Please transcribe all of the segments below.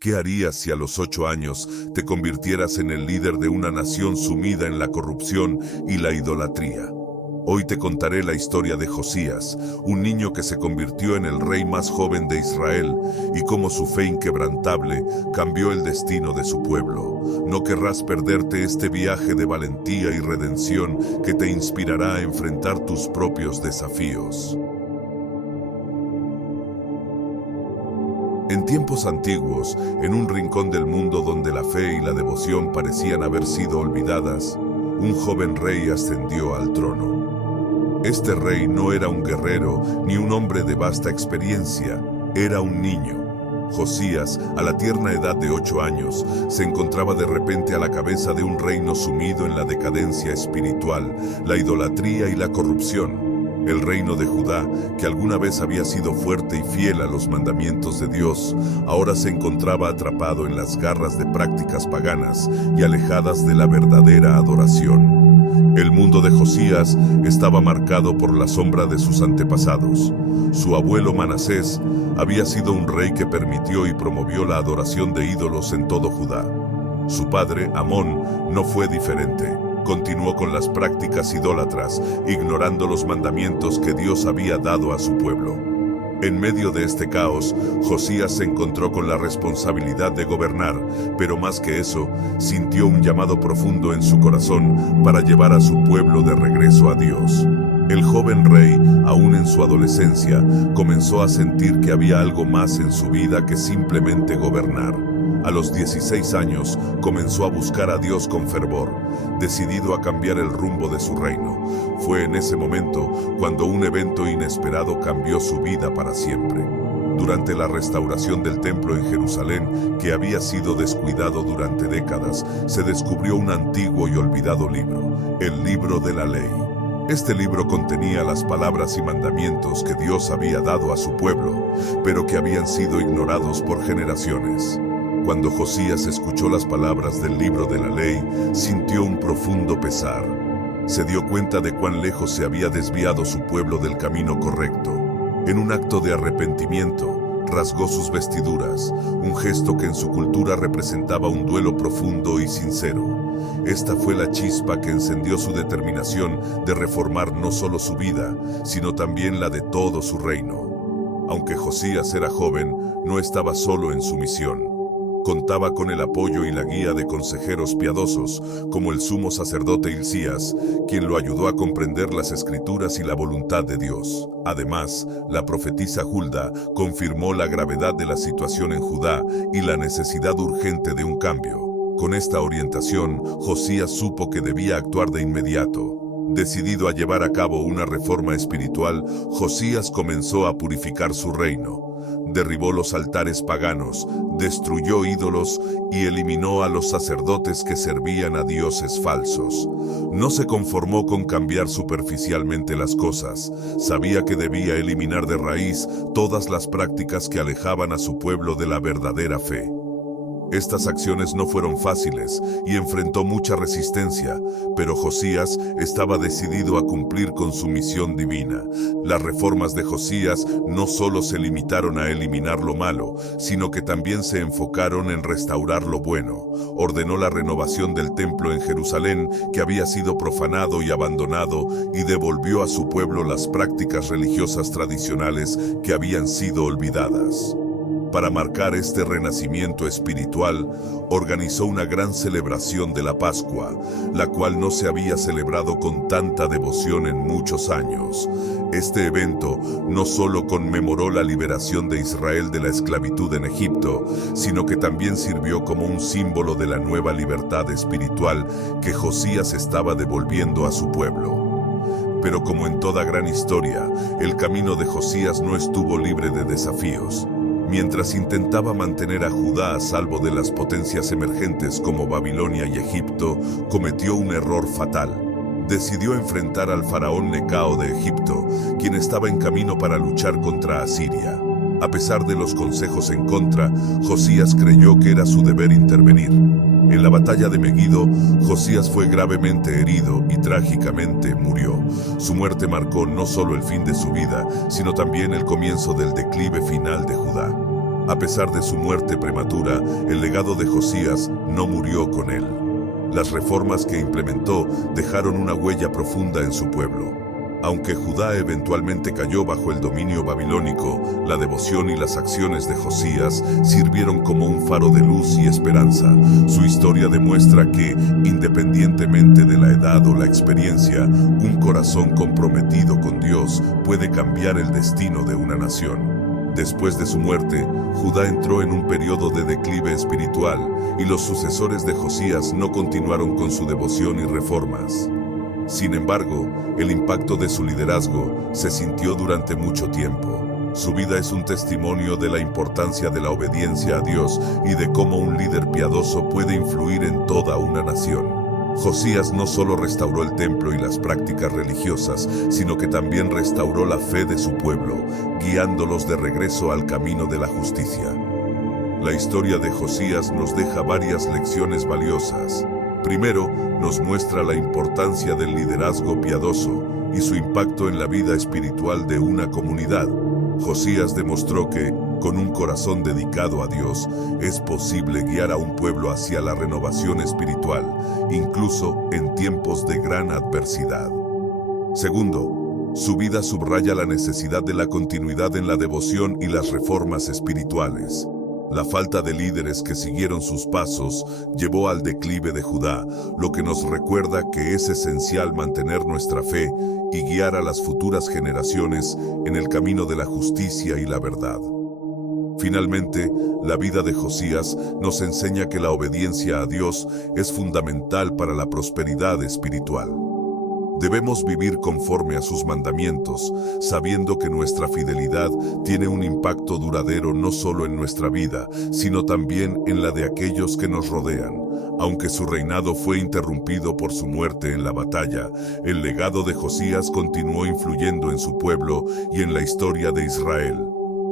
¿Qué harías si a los 8 años te convirtieras en el líder de una nación sumida en la corrupción y la idolatría? Hoy te contaré la historia de Josías, un niño que se convirtió en el rey más joven de Israel y cómo su fe inquebrantable cambió el destino de su pueblo. No querrás perderte este viaje de valentía y redención que te inspirará a enfrentar tus propios desafíos. En tiempos antiguos, en un rincón del mundo donde la fe y la devoción parecían haber sido olvidadas, un joven rey ascendió al trono. Este rey no era un guerrero ni un hombre de vasta experiencia, era un niño. Josías, a la tierna edad de 8 años, se encontraba de repente a la cabeza de un reino sumido en la decadencia espiritual, la idolatría y la corrupción. El reino de Judá, que alguna vez había sido fuerte y fiel a los mandamientos de Dios, ahora se encontraba atrapado en las garras de prácticas paganas y alejadas de la verdadera adoración. El mundo de Josías estaba marcado por la sombra de sus antepasados. Su abuelo Manasés había sido un rey que permitió y promovió la adoración de ídolos en todo Judá. Su padre, Amón, no fue diferente. Continuó con las prácticas idólatras, ignorando los mandamientos que Dios había dado a su pueblo. En medio de este caos, Josías se encontró con la responsabilidad de gobernar, pero más que eso, sintió un llamado profundo en su corazón para llevar a su pueblo de regreso a Dios. El joven rey, aún en su adolescencia, comenzó a sentir que había algo más en su vida que simplemente gobernar. A los 16 años, comenzó a buscar a Dios con fervor, decidido a cambiar el rumbo de su reino. Fue en ese momento cuando un evento inesperado cambió su vida para siempre. Durante la restauración del templo en Jerusalén, que había sido descuidado durante décadas, se descubrió un antiguo y olvidado libro, el Libro de la Ley. Este libro contenía las palabras y mandamientos que Dios había dado a su pueblo, pero que habían sido ignorados por generaciones. Cuando Josías escuchó las palabras del libro de la ley, sintió un profundo pesar. Se dio cuenta de cuán lejos se había desviado su pueblo del camino correcto. En un acto de arrepentimiento, rasgó sus vestiduras, un gesto que en su cultura representaba un duelo profundo y sincero. Esta fue la chispa que encendió su determinación de reformar no solo su vida, sino también la de todo su reino. Aunque Josías era joven, no estaba solo en su misión. Contaba con el apoyo y la guía de consejeros piadosos, como el sumo sacerdote Hilcías, quien lo ayudó a comprender las Escrituras y la voluntad de Dios. Además, la profetisa Hulda confirmó la gravedad de la situación en Judá y la necesidad urgente de un cambio. Con esta orientación, Josías supo que debía actuar de inmediato. Decidido a llevar a cabo una reforma espiritual, Josías comenzó a purificar su reino. Derribó los altares paganos, destruyó ídolos y eliminó a los sacerdotes que servían a dioses falsos. No se conformó con cambiar superficialmente las cosas, sabía que debía eliminar de raíz todas las prácticas que alejaban a su pueblo de la verdadera fe. Estas acciones no fueron fáciles y enfrentó mucha resistencia, pero Josías estaba decidido a cumplir con su misión divina. Las reformas de Josías no solo se limitaron a eliminar lo malo, sino que también se enfocaron en restaurar lo bueno. Ordenó la renovación del templo en Jerusalén, que había sido profanado y abandonado, y devolvió a su pueblo las prácticas religiosas tradicionales que habían sido olvidadas. Para marcar este renacimiento espiritual, organizó una gran celebración de la Pascua, la cual no se había celebrado con tanta devoción en muchos años. Este evento no solo conmemoró la liberación de Israel de la esclavitud en Egipto, sino que también sirvió como un símbolo de la nueva libertad espiritual que Josías estaba devolviendo a su pueblo. Pero como en toda gran historia, el camino de Josías no estuvo libre de desafíos. Mientras intentaba mantener a Judá a salvo de las potencias emergentes como Babilonia y Egipto, cometió un error fatal. Decidió enfrentar al faraón Necao de Egipto, quien estaba en camino para luchar contra Asiria. A pesar de los consejos en contra, Josías creyó que era su deber intervenir. En la batalla de Megido, Josías fue gravemente herido y trágicamente murió. Su muerte marcó no solo el fin de su vida, sino también el comienzo del declive final de Judá. A pesar de su muerte prematura, el legado de Josías no murió con él. Las reformas que implementó dejaron una huella profunda en su pueblo. Aunque Judá eventualmente cayó bajo el dominio babilónico, la devoción y las acciones de Josías sirvieron como un faro de luz y esperanza. Su historia demuestra que, independientemente de la edad o la experiencia, un corazón comprometido con Dios puede cambiar el destino de una nación. Después de su muerte, Judá entró en un periodo de declive espiritual y los sucesores de Josías no continuaron con su devoción y reformas. Sin embargo, el impacto de su liderazgo se sintió durante mucho tiempo. Su vida es un testimonio de la importancia de la obediencia a Dios y de cómo un líder piadoso puede influir en toda una nación. Josías no solo restauró el templo y las prácticas religiosas, sino que también restauró la fe de su pueblo, guiándolos de regreso al camino de la justicia. La historia de Josías nos deja varias lecciones valiosas. Primero, nos muestra la importancia del liderazgo piadoso y su impacto en la vida espiritual de una comunidad. Josías demostró que, con un corazón dedicado a Dios, es posible guiar a un pueblo hacia la renovación espiritual, incluso en tiempos de gran adversidad. Segundo, su vida subraya la necesidad de la continuidad en la devoción y las reformas espirituales. La falta de líderes que siguieron sus pasos llevó al declive de Judá, lo que nos recuerda que es esencial mantener nuestra fe y guiar a las futuras generaciones en el camino de la justicia y la verdad. Finalmente, la vida de Josías nos enseña que la obediencia a Dios es fundamental para la prosperidad espiritual. Debemos vivir conforme a sus mandamientos, sabiendo que nuestra fidelidad tiene un impacto duradero no solo en nuestra vida, sino también en la de aquellos que nos rodean. Aunque su reinado fue interrumpido por su muerte en la batalla, el legado de Josías continuó influyendo en su pueblo y en la historia de Israel.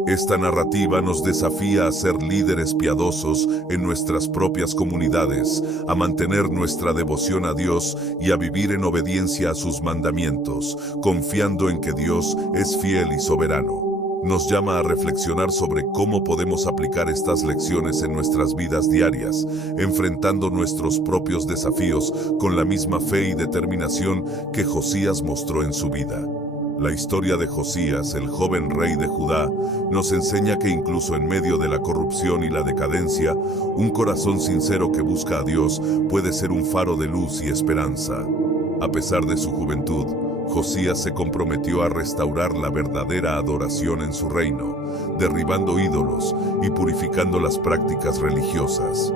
Esta narrativa nos desafía a ser líderes piadosos en nuestras propias comunidades, a mantener nuestra devoción a Dios y a vivir en obediencia a sus mandamientos, confiando en que Dios es fiel y soberano. Nos llama a reflexionar sobre cómo podemos aplicar estas lecciones en nuestras vidas diarias, enfrentando nuestros propios desafíos con la misma fe y determinación que Josías mostró en su vida. La historia de Josías, el joven rey de Judá, nos enseña que incluso en medio de la corrupción y la decadencia, un corazón sincero que busca a Dios puede ser un faro de luz y esperanza. A pesar de su juventud, Josías se comprometió a restaurar la verdadera adoración en su reino, derribando ídolos y purificando las prácticas religiosas.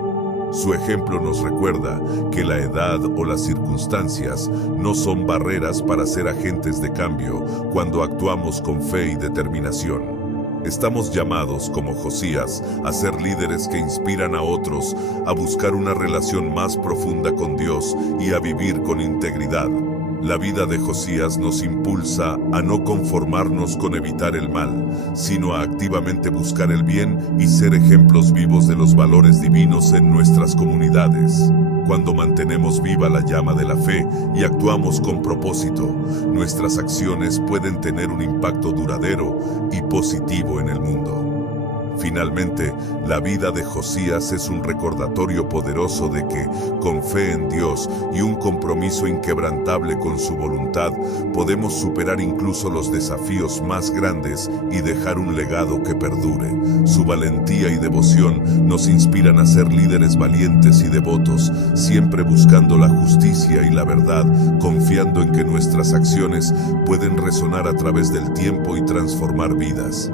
Su ejemplo nos recuerda que la edad o las circunstancias no son barreras para ser agentes de cambio cuando actuamos con fe y determinación. Estamos llamados, como Josías, a ser líderes que inspiran a otros a buscar una relación más profunda con Dios y a vivir con integridad. La vida de Josías nos impulsa a no conformarnos con evitar el mal, sino a activamente buscar el bien y ser ejemplos vivos de los valores divinos en nuestras comunidades. Cuando mantenemos viva la llama de la fe y actuamos con propósito, nuestras acciones pueden tener un impacto duradero y positivo en el mundo. Finalmente, la vida de Josías es un recordatorio poderoso de que, con fe en Dios y un compromiso inquebrantable con su voluntad, podemos superar incluso los desafíos más grandes y dejar un legado que perdure. Su valentía y devoción nos inspiran a ser líderes valientes y devotos, siempre buscando la justicia y la verdad, confiando en que nuestras acciones pueden resonar a través del tiempo y transformar vidas.